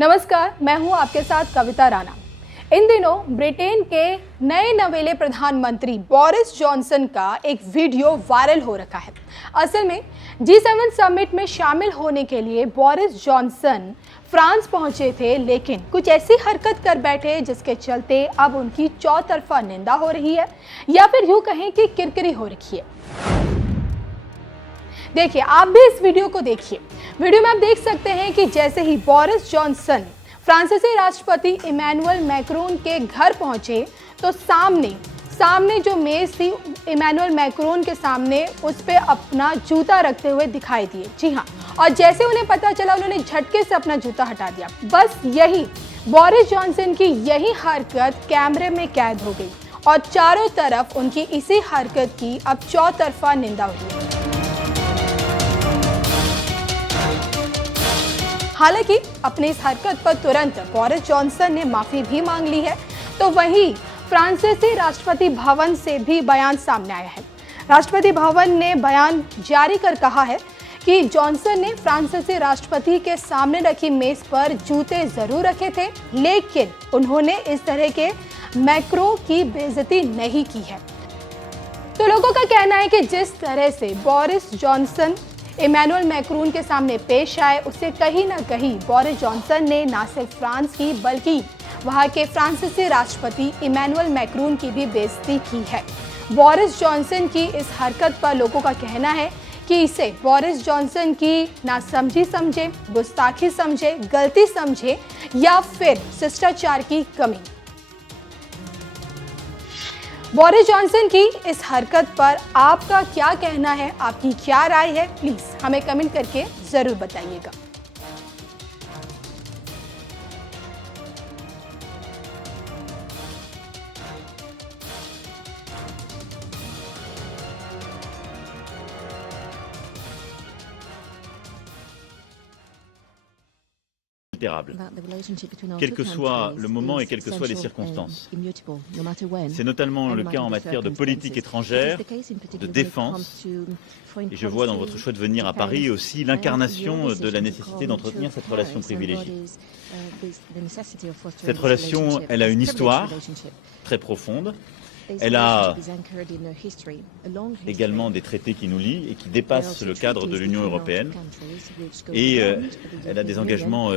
नमस्कार, मैं हूं आपके साथ कविता राणा। इन दिनों ब्रिटेन के नए नवेले प्रधानमंत्री बोरिस जॉनसन का एक वीडियो वायरल हो रखा है। असल में G7 समिट में शामिल होने के लिए बोरिस जॉनसन फ्रांस पहुंचे थे, लेकिन कुछ ऐसी हरकत कर बैठे जिसके चलते अब उनकी चौतरफा निंदा हो रही है, या फिर यूं कहें कि किरकिरी हो रखी है। देखिए, आप भी इस वीडियो को देखिए। वीडियो में आप देख सकते हैं कि जैसे ही बोरिस जॉनसन फ्रांसीसी राष्ट्रपति इमैनुअल मैक्रोन के घर पहुंचे तो सामने जो मेज थी इमैनुअल मैक्रोन के सामने, उस पे अपना जूता रखते हुए दिखाई दिए। जी हाँ, और जैसे उन्हें पता चला उन्होंने झटके से अपना जूता हटा दिया। बस यही बोरिस जॉनसन की यही हरकत कैमरे में कैद हो गई और चारों तरफ उनकी इसी हरकत की अब चौतरफा निंदा हुई है। हालांकि अपनी इस हरकत पर तुरंत बोरिस जॉनसन ने माफी भी मांग ली है, तो वहीं फ्रांसीसी राष्ट्रपति भवन से भी बयान सामने आया है। राष्ट्रपति भवन ने बयान जारी कर कहा है कि जॉनसन ने फ्रांसीसी राष्ट्रपति के सामने रखी मेज पर जूते जरूर रखे थे, लेकिन उन्होंने इस तरह के मैक्रों की बेइज्जती नहीं की है। तो लोगों का कहना है कि जिस तरह से बोरिस जॉनसन इमैनुअल मैक्रोन के सामने पेश आए, उससे कहीं ना कहीं बोरिस जॉनसन ने न सिर्फ फ्रांस की बल्कि वहां के फ्रांसीसी राष्ट्रपति इमैनुअल मैक्रोन की भी बेइज्जती की है। बोरिस जॉनसन की इस हरकत पर लोगों का कहना है कि इसे बोरिस जॉनसन की नासमझी समझे, गुस्ताखी समझे, गलती समझे या फिर शिष्टाचार की कमी। बोरिस जॉनसन की इस हरकत पर आपका क्या कहना है, आपकी क्या राय है, प्लीज हमें कमेंट करके जरूर बताइएगा। quel que soit le moment et quelles que soient les circonstances. C'est notamment le cas en matière de politique étrangère, de défense, et je vois dans votre choix de venir à Paris aussi l'incarnation de la nécessité d'entretenir cette relation privilégiée. Cette relation, elle a une histoire très profonde. Elle a également des traités qui nous lient et qui dépassent le cadre de l'Union européenne. Et elle a des engagements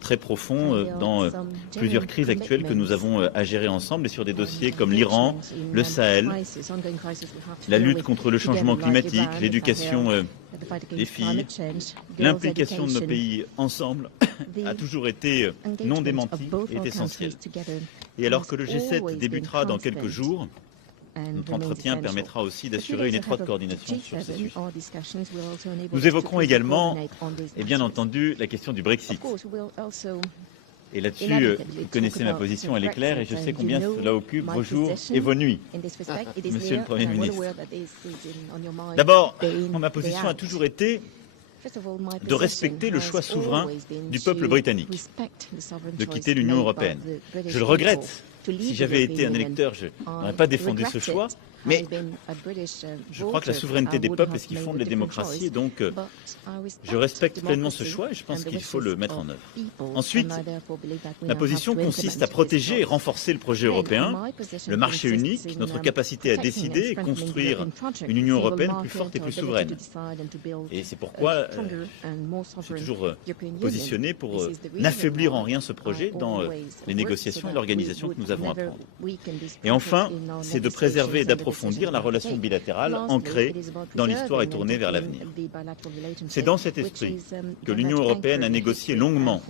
très profonds dans plusieurs crises actuelles que nous avons à gérer ensemble et sur des dossiers comme l'Iran, le Sahel, la lutte contre le changement climatique, l'éducation des filles. L'implication de nos pays ensemble a toujours été non démentie et est essentielle. Et alors que le G7 débutera dans quelques jours, notre entretien permettra aussi d'assurer une étroite coordination sur ces sujets. Nous évoquerons également, et bien entendu, la question du Brexit. Et là-dessus, vous connaissez ma position, elle est claire, et je sais combien cela occupe vos jours et vos nuits, Monsieur le Premier ministre. D'abord, ma position a toujours été de respecter le choix souverain du peuple britannique, de quitter l'Union européenne. Je le regrette. Si j'avais été un électeur, je n'aurais pas défendu ce choix, mais je crois que la souveraineté des peuples est ce qui fonde les démocraties, et donc je respecte pleinement ce choix et je pense qu'il faut le mettre en œuvre. Ensuite, ma position consiste à protéger et renforcer le projet européen, le marché unique, notre capacité à décider et construire une Union européenne plus forte et plus souveraine. Et c'est pourquoi je suis toujours positionné pour n'affaiblir en rien ce projet dans les négociations et l'organisation que nous avons à prendre. Et enfin, c'est de préserver et d'approfondir la relation bilatérale ancrée dans l'histoire et tournée vers l'avenir. C'est dans cet esprit que l'Union européenne a négocié longuement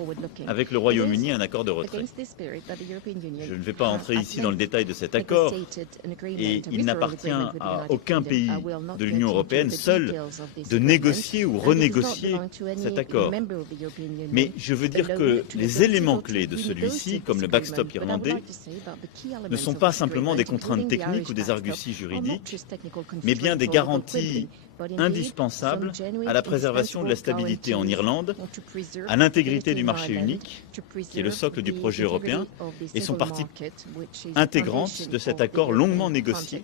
avec le Royaume-Uni un accord de retrait. Je ne vais pas entrer ici dans le détail de cet accord et il n'appartient à aucun pays de l'Union européenne seul de négocier ou renégocier cet accord. Mais je veux dire que les éléments clés de celui-ci, comme le backstop irlandais, ne sont pas simplement des contraintes techniques ou des arguties juridiques, mais bien des garanties indispensable à la préservation de la stabilité en Irlande, à l'intégrité du marché unique, qui est le socle du projet européen, et sont partie intégrante de cet accord longuement négocié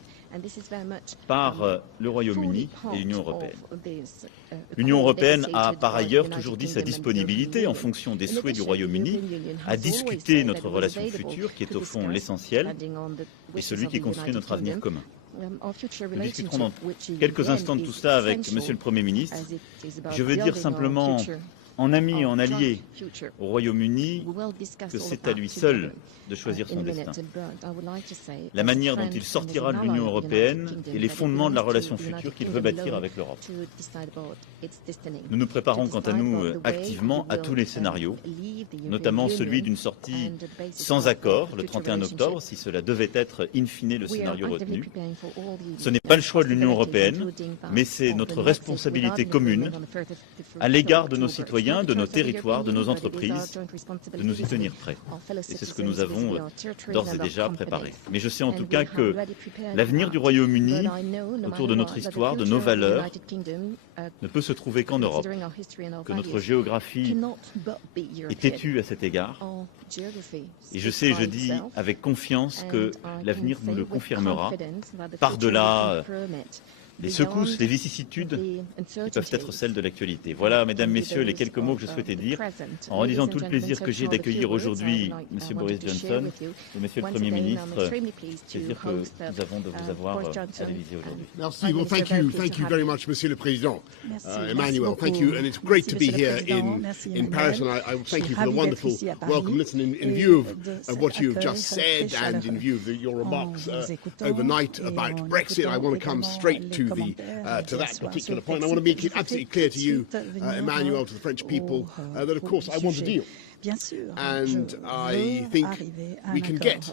par le Royaume-Uni et l'Union européenne. L'Union européenne a par ailleurs toujours dit sa disponibilité, en fonction des souhaits du Royaume-Uni, à discuter notre relation future, qui est au fond l'essentiel, et celui qui construit notre avenir commun. Nous discuterons dans quelques instants de tout cela avec Monsieur le Premier ministre. Je veux dire simplement, en ami et en allié au Royaume-Uni, que c'est à lui seul de choisir son destin. La manière dont il sortira de l'Union européenne et les fondements de la relation future qu'il veut bâtir avec l'Europe. Nous nous préparons quant à nous activement à tous les scénarios, notamment celui d'une sortie sans accord le 31 octobre, si cela devait être in fine le scénario retenu. Ce n'est pas le choix de l'Union européenne, mais c'est notre responsabilité commune à l'égard de nos citoyens, de nos territoires, de nos entreprises, de nous y tenir prêts. Et c'est ce que nous avons d'ores et déjà préparé. Mais je sais en tout cas que l'avenir du Royaume-Uni, autour de notre histoire, de nos valeurs, ne peut se trouver qu'en Europe, que notre géographie est têtue à cet égard. Et je sais, je dis avec confiance que l'avenir nous le confirmera, par-delà les secousses, les vicissitudes qui peuvent être celles de l'actualité. Voilà, mesdames, messieurs, les quelques mots que je souhaitais dire, en redisant tout le plaisir que j'ai d'accueillir aujourd'hui M. Boris Johnson et M. le Premier ministre. Plaisir que nous avons de vous avoir à l'Élysée aujourd'hui. Merci. Well, thank you very much, Monsieur le Président. Emmanuel, thank you, and it's great to be here in Paris, and I thank you for the wonderful welcome. Listen, in view of what you've just said, and in view of your remarks overnight about Brexit, I want to come straight to that particular point. I want to make it absolutely clear to you, Emmanuel, to the French people, that of course I want a deal. And I think we can get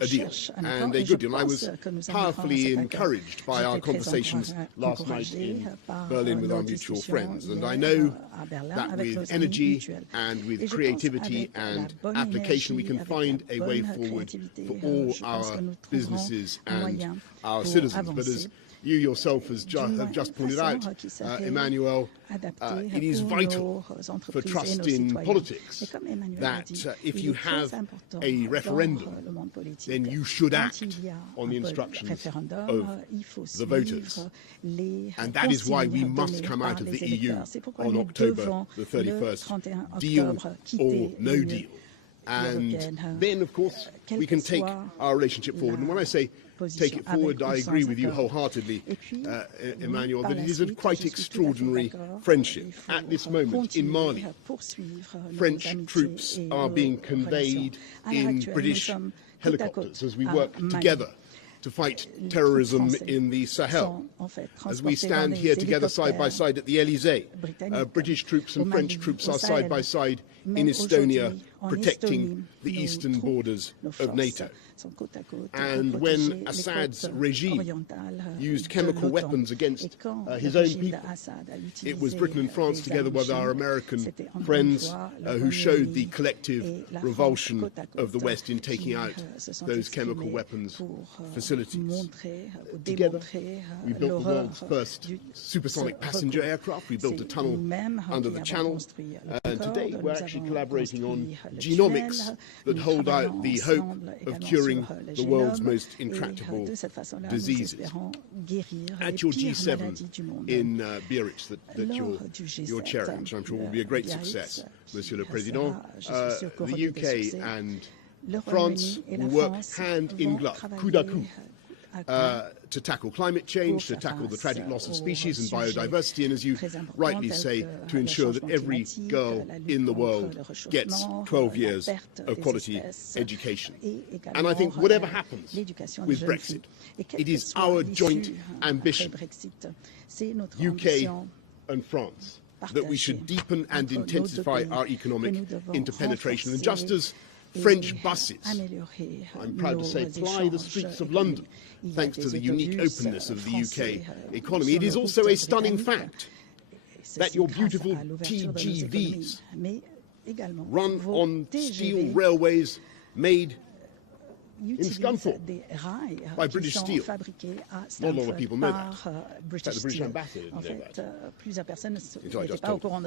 a deal, and a good deal. I was powerfully encouraged by our conversations last night in Berlin with our mutual friends, and I know that with energy and with creativity and application we can find a way forward for all our businesses and our citizens. But as you yourself have just pointed out, Emmanuel, it is vital for trust in politics that if you have a referendum, then you should act on the instructions of the voters. And that is why we must come out of the EU on October the 31st, deal or no deal. And then, of course, we can take our relationship forward. And when I say take it forward, I agree with you wholeheartedly, Emmanuel, that it is a quite extraordinary friendship. At this moment in Mali, French troops are being conveyed in British helicopters as we work together to fight terrorism in the Sahel. As we stand here together side by side at the Elysee, British troops and French troops are side by side in Estonia protecting the eastern borders of NATO. And when Assad's regime used chemical weapons against his own people, it was Britain and France together with our American friends who showed the collective revulsion of the West in taking out those chemical weapons facilities. Together, we built the world's first supersonic passenger aircraft. We built a tunnel under the Channel. And today, we're actually collaborating on genomics that hold out the hope of curing the world's most intractable diseases. At your G7 in Biarritz that you're chairing, which I'm sure will be a great success, Monsieur le Président, the UK and France will work hand in glove, coude à coude, to tackle climate change, to tackle the tragic loss of species and biodiversity, and as you rightly say, to ensure that every girl in the world gets 12 years of quality education. And I think whatever happens with Brexit, it is our joint ambition, UK and France, that we should deepen and intensify our economic interpenetration. And just as French buses, I'm proud to say, ply the streets of London, thanks to the unique openness of the UK economy. It is also a stunning fact that your beautiful TGVs run on steel railways made in Scunthorpe by British Steel. Not a lot of people know that. In fact, the British ambassador didn't know that. So I just told them.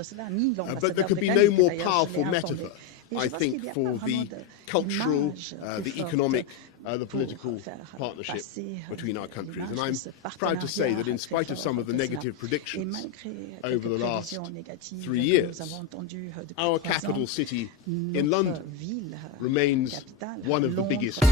But there could be no more powerful metaphor, I think, for the cultural, the economic, the political partnership between our countries. And I'm proud to say that in spite of some of the negative predictions over the last 3 years, our capital city in London remains one of the biggest.